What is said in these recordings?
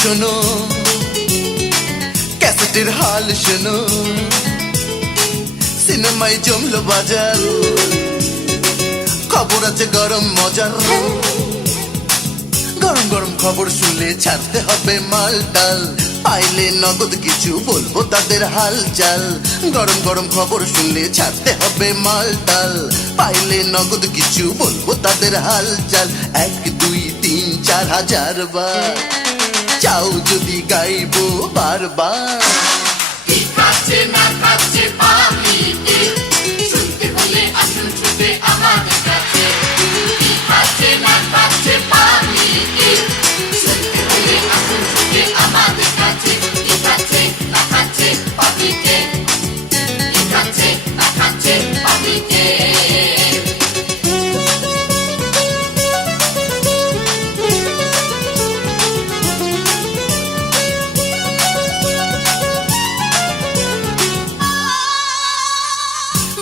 শোনো ক্যাসেটের হাল শোনো, সিনেমায় জমলো বাজার, খবর আছে গরম মজার। গরম গরম খবর শুনলে ছাড়তে হবে মালটাল, পাইলে নগদ কিছু বলবো তাদের হালচাল। গরম গরম খবর শুনলে ছাড়তে হবে মালটাল, পাইলে নগদ কিছু বলবো তাদের হালচাল। 1 2 3 4 হাজার বার চাও যদি গাইবো বারবার। কি খাচ্ছে না খাচ্ছে পাবলিকে, শুনতে হলে আসুন ছুটে আমাদের কাছে। কি খাচ্ছে না খাচ্ছে পাবলিকে, শুনতে হলে আসুন ছুটে আমাদের কাছে। কি খাচ্ছে না খাচ্ছে পাবলিকে, কি খাচ্ছে না খাচ্ছে পাবলিকে।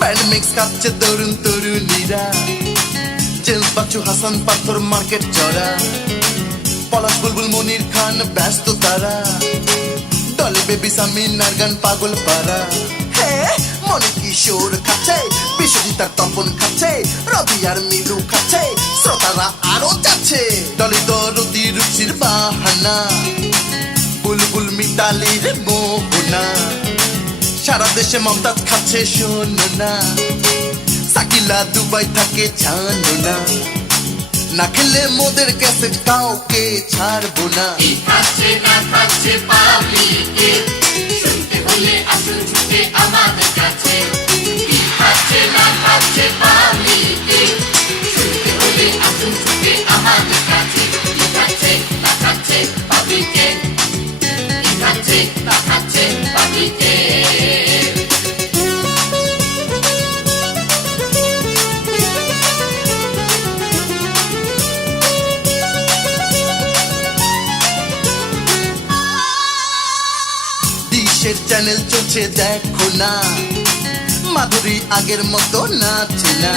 ব্যান্ড মিক্স খাচ্ছে তরুণ তরুণীরা, জেল বাচ্চু হাসান পাথর মার্কেট চড়া, পলাশ বুলবুল মনির খান ব্যস্ত তারা, ডলি বেবি সামিনার গান পাগল পারা। মনে কিশোর খাচ্ছে, বিশ্বজিৎ আর তপন খাচ্ছে, রবি আর মিলু খাচ্ছে, শ্রোতারা আরো যাচ্ছে। ডলি দরদি রুচির বাহানা, বুলবুল মিতালির মোহনা, সারা দেশে মমতাজ খাচ্ছে শোনো না, সাকিলা দুবাই থাকে জানো না, না খেলে মোদের ক্যাসেট কাউকে ছাড়বো না। কি খাচ্ছে না খাচ্ছে পাবলিকে, শুনতে হলে আসুন ছুটে আমাদের কাছে। কি খাচ্ছে না খাচ্ছে পাবলিকে, শুনতে হলে আসুন ছুটে আমাদের কাছে। কি খাচ্ছে না খাচ্ছে পাবলিকে, কি খাচ্ছে না খাচ্ছে পাবলিকে। ডিশের চ্যানেল চলছে দেখো না, মাধুরী আগের মতো নাচে না,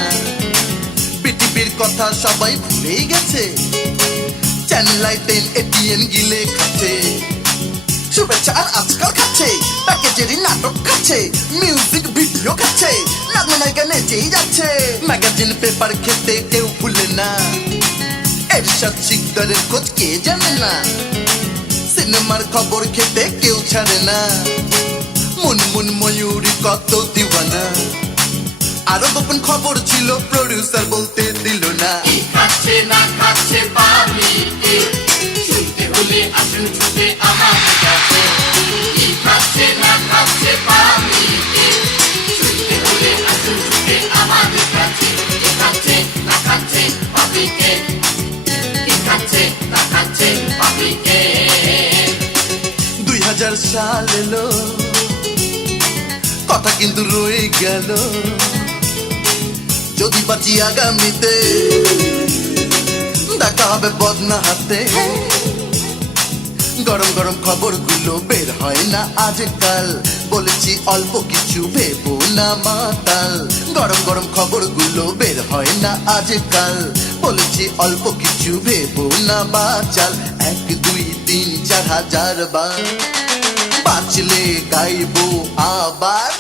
বিটিভির কথা সবাই ভুলেই গেছে, চ্যানেল লাইটেন এটিএন গিলে খাচ্ছে, শুভেচ্ছা আর আজকাল খাচ্ছে, প্যাকেজেরই নাটক খাচ্ছে, মিউজিক ভিডিও খাচ্ছে, লাগলো না গানে যেই যাচ্ছে। ম্যাগাজিন পেপার খেতে কেউ ভুলে না, এরশাদ শিকদারের খোঁজ কে জানে না, সিনেমার খবর খেতে কেউ ছাড়ে না, মুনমুন ময়ূরী কত দিওয়ানা, আরো গোপন খবর ছিল প্রডিউসার বলতে দিল না। কি খাচ্ছে না খাচ্ছে পাবলিকে, শুনতে হলে আসুন ছুটে আমাদের কাছে। কি খাচ্ছে না খাচ্ছে পাবলিকে, শুনতে হলে আসুন ছুটে আমাদের কাছে। কি খাচ্ছে না খাচ্ছে পাবলিকে, কি খাচ্ছে না খাচ্ছে পাবলিকে। 2000 সাল এলো, কথা কিন্তু রয়ে গেল, যদি বাঁচি আগামীতে দেখা হবে বদনা হাতে। গরম গরম খবরগুলো বের হয় না আজকাল, বলেছি অল্প কিছু ভেবো না মাতাল। গরম গরম খবরগুলো বের হয় না আজকাল, বলেছি অল্প কিছু ভেবো না বাচাল। 1 2 3 4 হাজার বার বাঁচলে গাইবো আবার।